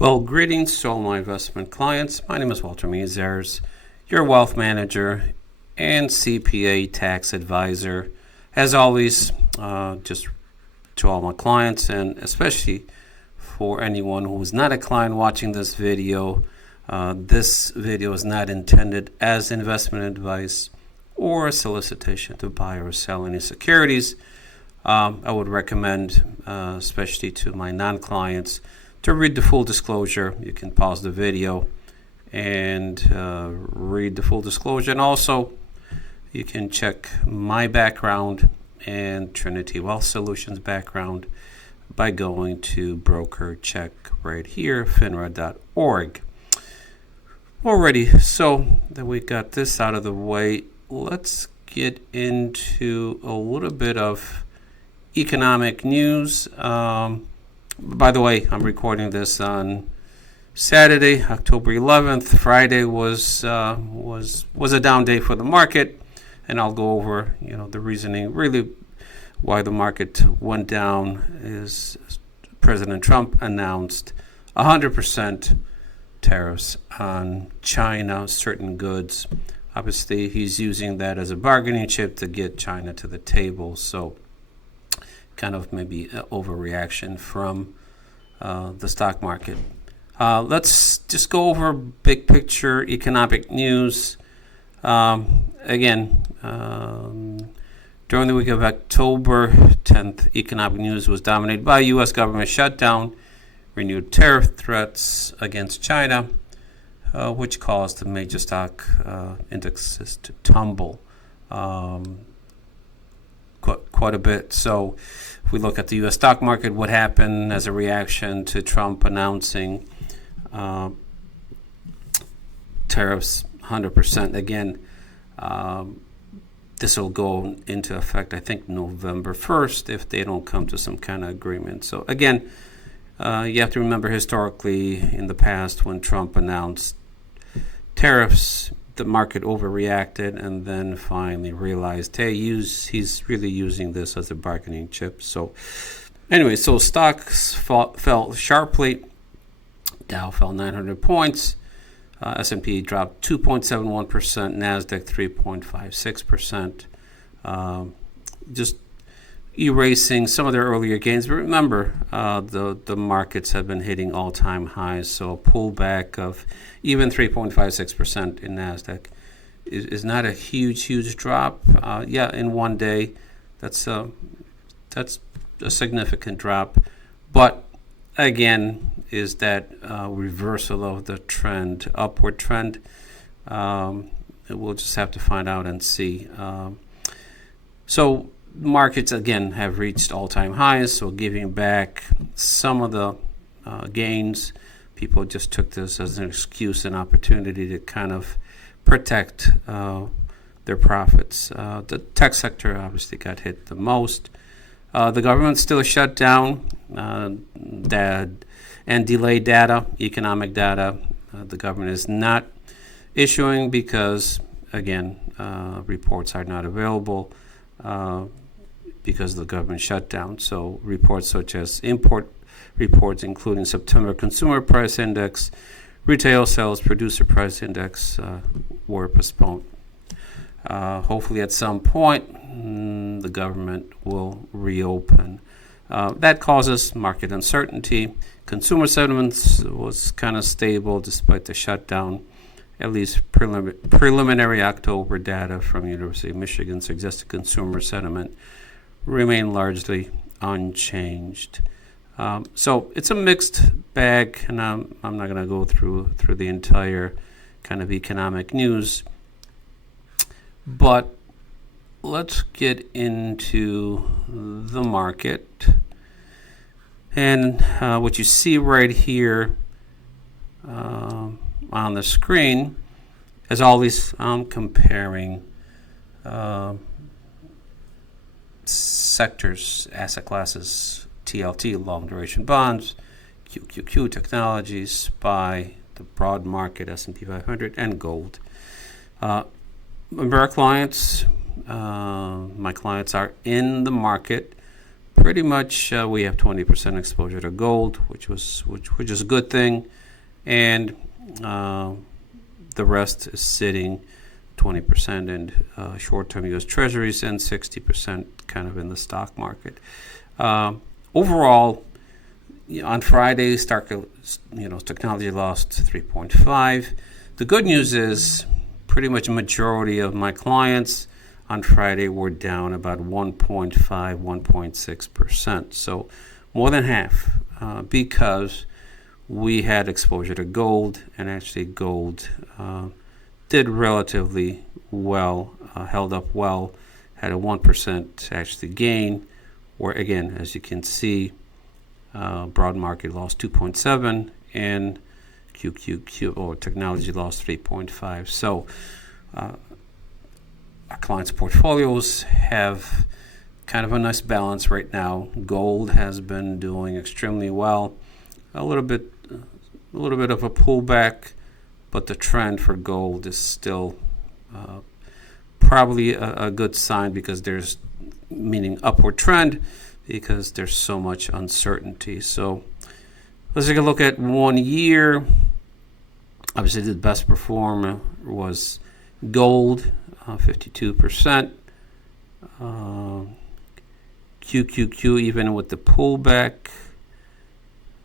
Well, greetings to all my investment clients. My name is Walter Mizers, your wealth manager and CPA tax advisor. As always, just to all my clients, and especially for anyone who is not a client watching this video is not intended as investment advice or a solicitation to buy or sell any securities. I would recommend, especially to my non-clients, to read the full disclosure. You can pause the video and read the full disclosure. And also, you can check my background and Trinity Wealth Solutions background by going to broker check right here, finra.org. Alrighty, so that we got this out of the way, let's get into a little bit of economic news. By the way, I'm recording this on Saturday, October 11th. Friday was a down day for the market, and I'll go over the reasoning really why the market went down. Is President Trump announced 100% tariffs on China, certain goods. Obviously, he's using that as a bargaining chip to get China to the table. So kind of maybe an overreaction from the stock market. Let's just go over big picture economic news. Again, during the week of October 10th, economic news was dominated by U.S. government shutdown, renewed tariff threats against China, which caused the major stock indexes to tumble quite a bit. So if we look at the U.S. stock market, what happened as a reaction to Trump announcing tariffs 100%. Again, this will go into effect, I think, November 1st if they don't come to some kind of agreement. So again, you have to remember historically in the past when Trump announced tariffs, the market overreacted and then finally realized, hey, he's really using this as a bargaining chip. So anyway, so stocks fell sharply. Dow fell 900 points. S&P dropped 2.71%. NASDAQ 3.56%. Just erasing some of their earlier gains. But remember, the markets have been hitting all-time highs, so a pullback of even 3.56% in NASDAQ is not a huge drop. In one day, that's a significant drop. But again, is that reversal of the trend, upward trend? We'll just have to find out and see. So markets again have reached all-time highs, so giving back some of the gains. People just took this as an excuse and opportunity to kind of protect their profits. The tech sector obviously got hit the most. The government's still shut down and delayed data, economic data. The government is not issuing because, again, reports are not available because of the government shutdown. So reports such as import reports, including September Consumer Price Index, Retail Sales Producer Price Index, were postponed. Hopefully at some point, the government will reopen. That causes market uncertainty. Consumer sentiments was kind of stable despite the shutdown. At least preliminary October data from University of Michigan suggested consumer sentiment remained largely unchanged. So it's a mixed bag, and I'm not going to go through the entire kind of economic news. But let's get into the market. And what you see right here on the screen, as always, I'm comparing sectors, asset classes, TLT, long duration bonds, QQQ technologies, SPY, the broad market, S&P 500, and gold. Remember our clients, my clients are in the market pretty much we have 20% exposure to gold, which is a good thing, and the rest is sitting 20% in short-term U.S. Treasuries and 60% kind of in the stock market. Overall, on Friday, technology lost 3.5. The good news is pretty much a majority of my clients on Friday were down about 1.5, 1.6%. So more than half because we had exposure to gold, and actually gold did relatively well, held up well, had a 1% actually gain, where again, as you can see, broad market lost 2.7 and QQQ or technology lost 3.5. So our clients' portfolios have kind of a nice balance right now. Gold has been doing extremely well. A little bit of a pullback, but the trend for gold is still probably a good sign, because meaning upward trend, because there's so much uncertainty. So let's take a look at 1 year. Obviously, the best performer was gold, 52%. QQQ, even with the pullback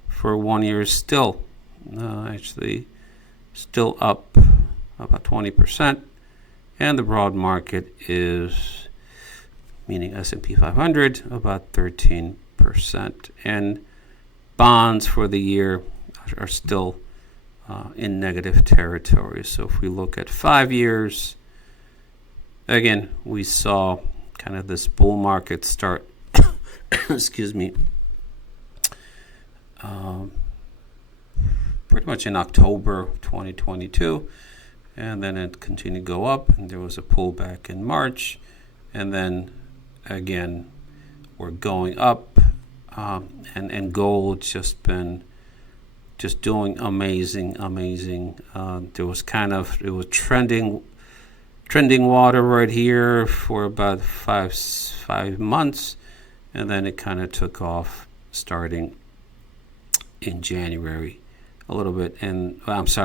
for 1 year, is still actually still up about 20%. And the broad market is, meaning S&P 500, about 13%. And bonds for the year are still in negative territory. So if we look at 5 years, again, we saw kind of this bull market start, excuse me, pretty much in October 2022. And then it continued to go up, and there was a pullback in March. And then again, we're going up, and gold's just been doing amazing. It was trending water right here for about five months, and then it kind of took off starting in January, a little bit in August,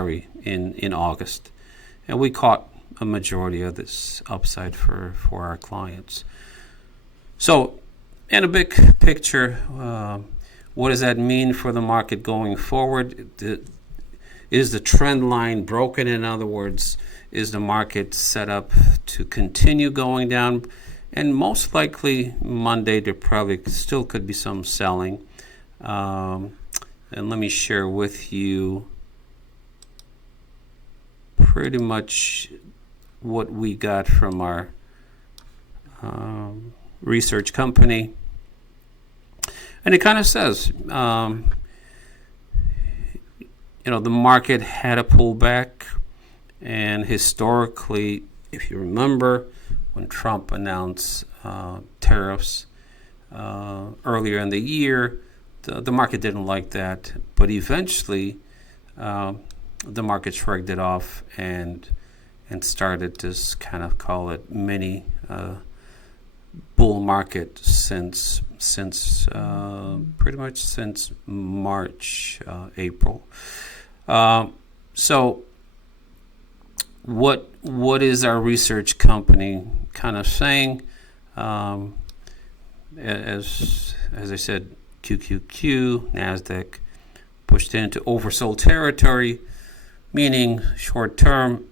and we caught a majority of this upside for our clients. So, in a big picture, what does that mean for the market going forward? Is the trend line broken? In other words, is the market set up to continue going down? And most likely Monday there probably still could be some selling. And let me share with you pretty much what we got from our research company. And it kind of says, the market had a pullback, and historically, if you remember, when Trump announced tariffs earlier in the year, the market didn't like that, but eventually the market shrugged it off and started this kind of, call it, mini bull market since pretty much since March, April. So what is our research company kind of saying? As I said, QQQ, NASDAQ pushed into oversold territory, meaning short term,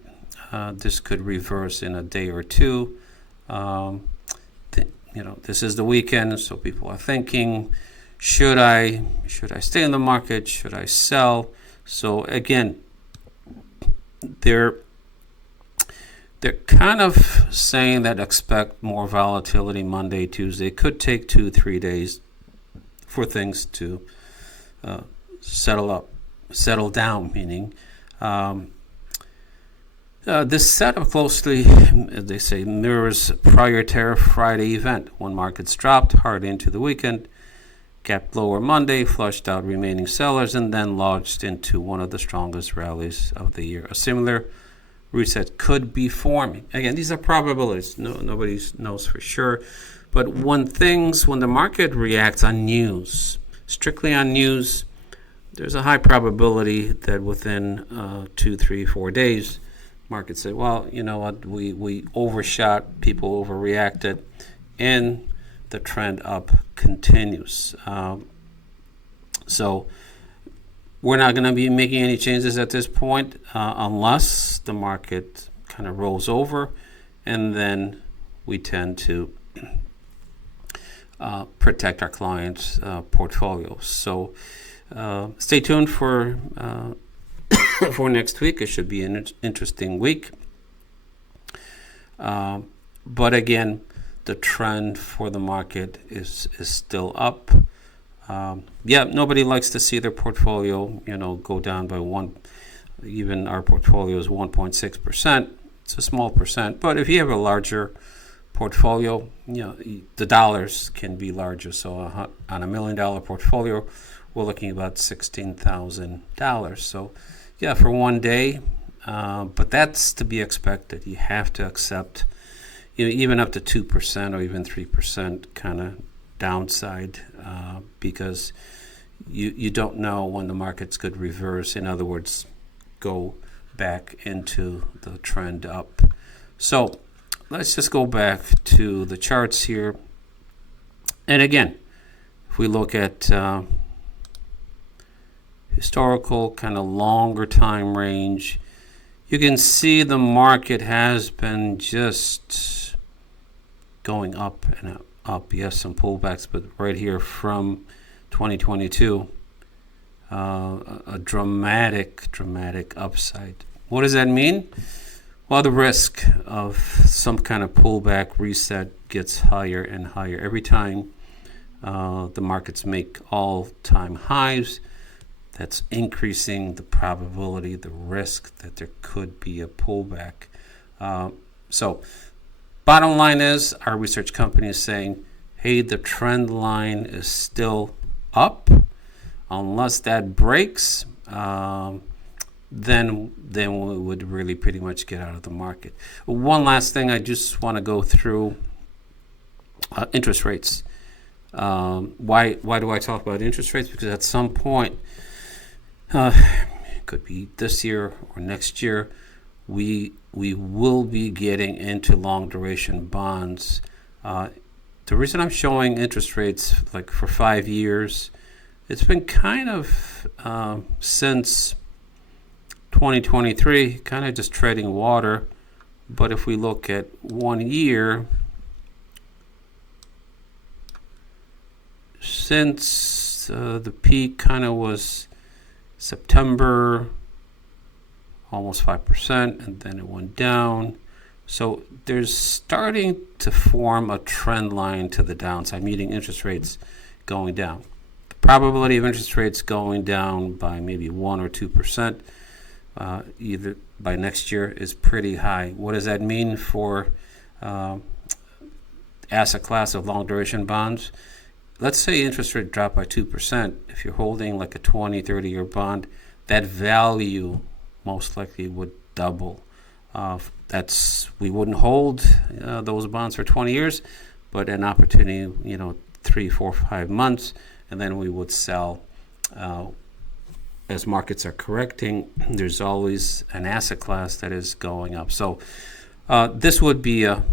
this could reverse in a day or two. This is the weekend, so people are thinking, should I stay in the market? Should I sell? So again, they're kind of saying that expect more volatility Monday, Tuesday. It could take 2-3 days for things to settle down, meaning this setup closely, as they say, mirrors prior tariff Friday event when markets dropped hard into the weekend, gapped lower Monday, flushed out remaining sellers, and then launched into one of the strongest rallies of the year. A similar reset could be forming. Again, these are probabilities. Nobody knows for sure, But when the market reacts on news, strictly on news, there's a high probability that within 2, 3, 4 days, markets say, well, you know what, we overshot, people overreacted, and the trend up continues. So we're not going to be making any changes at this point unless the market kind of rolls over, and then we tend to protect our clients' portfolios. So stay tuned for for next week. It should be an interesting week. But again, the trend for the market is still up. Nobody likes to see their portfolio, go down by one. Even our portfolio is 1.6%. It's a small percent, but if you have a larger portfolio, the dollars can be larger. So on $1 million portfolio, we're looking at about $16,000. So for one day, but that's to be expected. You have to accept, even up to 2% or even 3% kind of downside, because you don't know when the markets could reverse. In other words, go back into the trend up. So let's just go back to the charts here. And again, if we look at historical kind of longer time range, you can see the market has been just going up and up. Yes, some pullbacks, but right here from 2022, a dramatic upside. What does that mean? Well, the risk of some kind of pullback reset gets higher and higher every time the markets make all-time highs. That's increasing the probability, the risk that there could be a pullback. So bottom line is, our research company is saying, hey, the trend line is still up. Unless that breaks, then we would really pretty much get out of the market. One last thing, I just want to go through interest rates. Why do I talk about interest rates? Because at some point, it could be this year or next year, we will be getting into long duration bonds. The reason I'm showing interest rates like for 5 years, it's been kind of since 2023, kind of just treading water. But if we look at 1 year, since the peak kind of was September, almost 5%, and then it went down. So there's starting to form a trend line to the downside, meaning interest rates going down. The probability of interest rates going down by maybe 1 or 2%, either by next year, is pretty high. What does that mean for asset class of long duration bonds? Let's say interest rate drop by 2%. If you're holding like a 20, 30-year bond, that value most likely would double. We wouldn't hold those bonds for 20 years, but an opportunity, 3, 4, 5 months, and then we would sell. As markets are correcting, there's always an asset class that is going up. So this would be a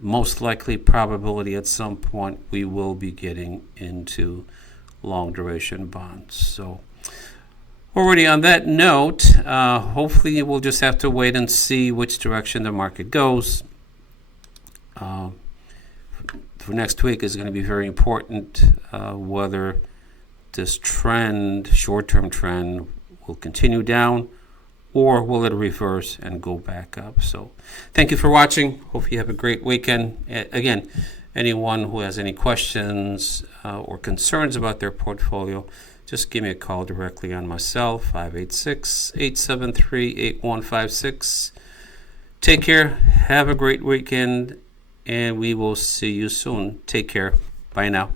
most likely probability at some point we will be getting into long duration bonds. So already on that note, hopefully we'll just have to wait and see which direction the market goes. For next week is going to be very important, whether this trend, short-term trend, will continue down or will it reverse and go back up. So thank you for watching. Hope you have a great weekend. Again, anyone who has any questions or concerns about their portfolio, just give me a call directly on my cell, 586-873-8156. Take care. Have a great weekend, and we will see you soon. Take care. Bye now.